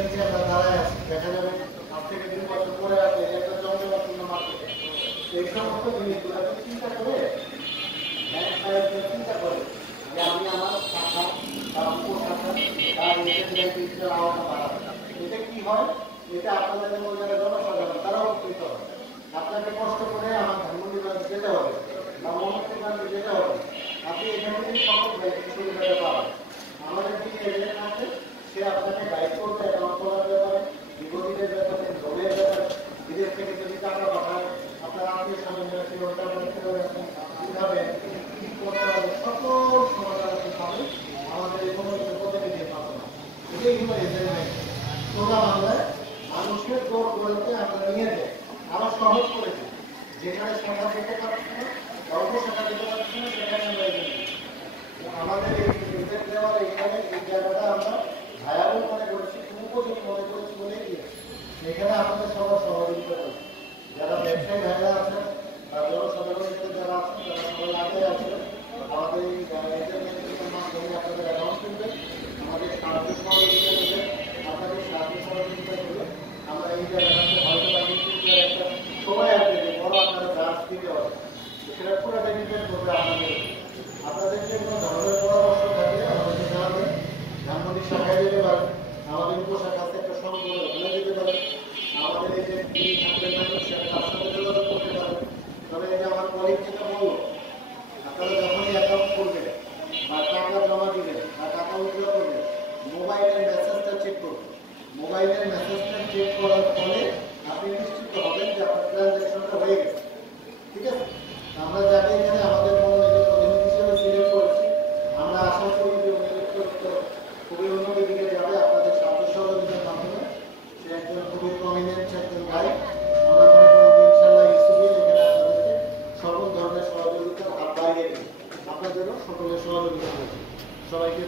নিচে আমরা দাঁড়ায় আছি, দেখা যাবে আজ থেকে 2 বছর পরে আছে একটা জনগণপূর্ণ মার্কেট। এই সমস্ত জিনিসগুলোকে চিন্তা করে ব্যাংক সাহেবরা চিন্তা করে যে আমি আমার শাখা বা উপশাখা বা এজেন্টের আওতা বাড়াবো। এতে কি হয়? এটা আপনাদের মতো যারা জনসাধারণ তারাও উপকৃত হয়। আপনাকে কষ্ট করে আমার ধানমন্ডি ব্রাঞ্চে যেতে হবে বা মোহাম্মদপুর ব্রাঞ্চে যেতে হবে, আপনি এখানে থেকে সকল ব্যাংকিং সুবিধাটা পাবেন। আমাদের যে এজেন্ট আছে সে আপনাকে গাইড করবে অ্যাকাউন্ট খোলার ব্যাপারে, ডিপোজিটের ব্যাপারে, লোনের ব্যাপারে, বিদেশ থেকে যদি টাকা পাঠায় আপনার আত্মীয় স্বজনরা ফেরতটা কিভাবে কি করতে হবে সকল সমাধান আপনি পাবেন আমাদের এই কোনো প্রতিনিধির মাধ্যমে। এটাই হলো এজেন্ট ব্যাংক। সোজা বাংলায় মানুষের দৌড় দৌড়াতে আমরা নিয়ে যাই, আরো সহজ করেছি। যেখানে শাখা দিতে পারছি না, অল্প শাখা দিতে পারছি না, সেখানে আমরা এজেন্ট আমাদের এই এজেন্ট দেওয়ার এখানে এই জায়গাটা আমরা ভায়াবল মনে করেছি, উপযোগী মনে করেছি বলে গিয়ে এখানে আপনাদের সবার সহযোগিতা করছি। যারা ব্যবসায়ী ভাইরা আছেন বা জনসাধারণ হিসেবে যারা আছেন তারা সবাই আগে আসবেন। আমাদের এই এজেন্টের মাধ্যমে আপনাদের অ্যাকাউন্ট খুলবে, আমাদের সাহায্য সহযোগিতা দেবে, আপনাদের সাহায্য সহযোগিতা করবে। আমরা এই জায়গাটাকে হয়তো বা একটা সময় আসবে যে বড় আপনারা ব্রাঞ্চ দিতে হবে, সেটা পুরোটা ডিপেন্ড করবে আপনাদের যে কোনো ধরনের পরামর্শ থাকলে আমাদেরকে জানাবেন। ধানমন্ডি শাখায় যেতে পারেন, আমাদের উপশাখা আছে একটা সংগ্রহ ওখানে যেতে পারেন, আমাদের এই যে থাকবেন মানুষ তার সাথে যোগাযোগ করতে পারেন। তবে এই যে আমার কলিগ যেটা বললো, আপনারা যখনই অ্যাকাউন্ট করবেন বা টাকা জমা দিবেন বা টাকা উইথড্র করবেন, মোবাইলের মেসেজটা চেক করবেন। মোবাইলের মেসেজটা চেক করার ফলে আপনি নিশ্চিত হবেন যে আপনার ট্রানজ্যাকশনটা হয়ে গেছে। ঠিক আছে, আমরা যাকে এখানে আমাদের মনোনীত প্রতিনিধি হিসেবে সিলেক্ট করেছি, আমরা আশা করি যে খুবই উন্নতির দিকে যাবে আপনাদের সাহায্য সহযোগিতার মাধ্যমে। সে একজন খুবই প্রমিনেন্ট একজন গাইড। আমরা মনে করি যে ইনশাআল্লাহ ইসিবি এখানে আপনাদেরকে সকল ধরনের সহযোগিতার হাত বাড়িয়ে দেবে, আপনাদেরও সকলের সহযোগিতা করবে। সবাইকে